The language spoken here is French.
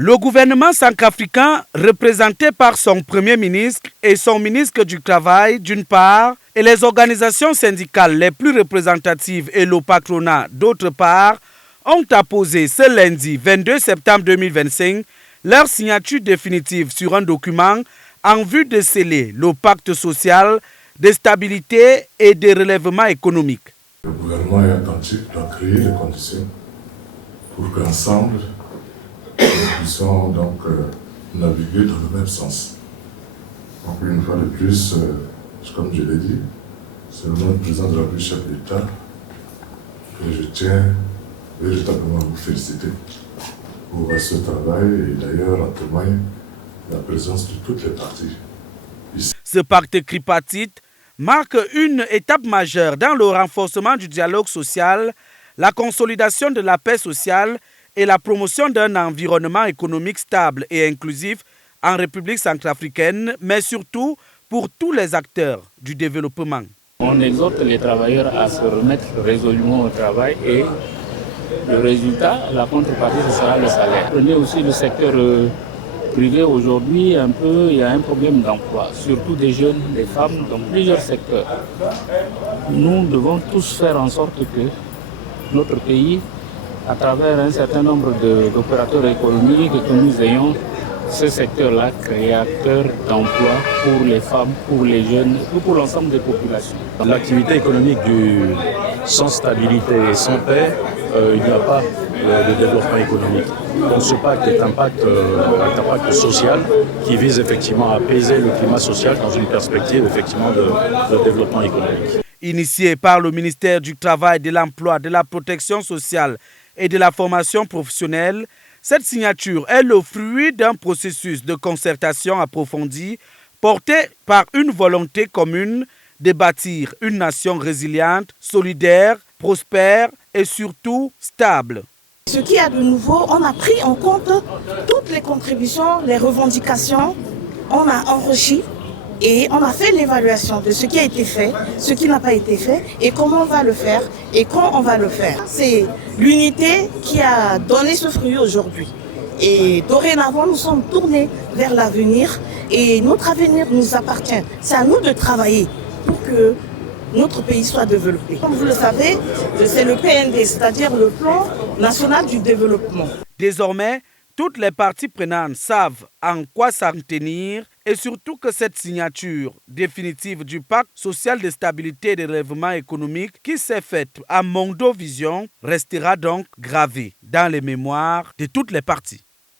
Le gouvernement centrafricain, représenté par son Premier ministre et son ministre du Travail d'une part, et les organisations syndicales les plus représentatives et le patronat d'autre part, ont apposé ce lundi 22 septembre 2025 leur signature définitive sur un document en vue de sceller le pacte social de stabilité et de relèvement économique. Le gouvernement est attentif à créer les conditions pour qu'ensemble, nous puissions donc naviguer dans le même sens. Donc une fois de plus, comme je l'ai dit, c'est le nom du président de la République, chef d'État, que je tiens véritablement à vous féliciter pour ce travail et d'ailleurs en témoigne la présence de toutes les parties ici. Ce pacte tripartite marque une étape majeure dans le renforcement du dialogue social, la consolidation de la paix sociale et la promotion d'un environnement économique stable et inclusif en République centrafricaine, mais surtout pour tous les acteurs du développement. On exhorte les travailleurs à se remettre résolument au travail et le résultat, la contrepartie, ce sera le salaire. Prenez aussi le secteur privé aujourd'hui, il y a un problème d'emploi, surtout des jeunes, des femmes, dans plusieurs secteurs. Nous devons tous faire en sorte que notre pays, à travers un certain nombre d'opérateurs économiques, que nous ayons ce secteur-là créateur d'emplois pour les femmes, pour les jeunes, pour l'ensemble des populations. L'activité économique sans stabilité et sans paix, il n'y a pas de développement économique. Donc ce pacte est un pacte social qui vise effectivement à apaiser le climat social dans une perspective effectivement de développement économique. Initié par le ministère du Travail, de l'Emploi, de la Protection sociale et de la formation professionnelle, cette signature est le fruit d'un processus de concertation approfondie porté par une volonté commune de bâtir une nation résiliente, solidaire, prospère et surtout stable. Ce qu'il y a de nouveau, on a pris en compte toutes les contributions, les revendications, on a enrichi et on a fait l'évaluation de ce qui a été fait, ce qui n'a pas été fait et comment on va le faire et quand on va le faire. C'est l'unité qui a donné ce fruit aujourd'hui. Et dorénavant, nous sommes tournés vers l'avenir et notre avenir nous appartient. C'est à nous de travailler pour que notre pays soit développé. Comme vous le savez, c'est le PND, c'est-à-dire le Plan national du développement. Désormais, toutes les parties prenantes savent en quoi s'en tenir et surtout que cette signature définitive du pacte social de stabilité et de relèvement économique qui s'est faite à Mondo Vision restera donc gravée dans les mémoires de toutes les parties.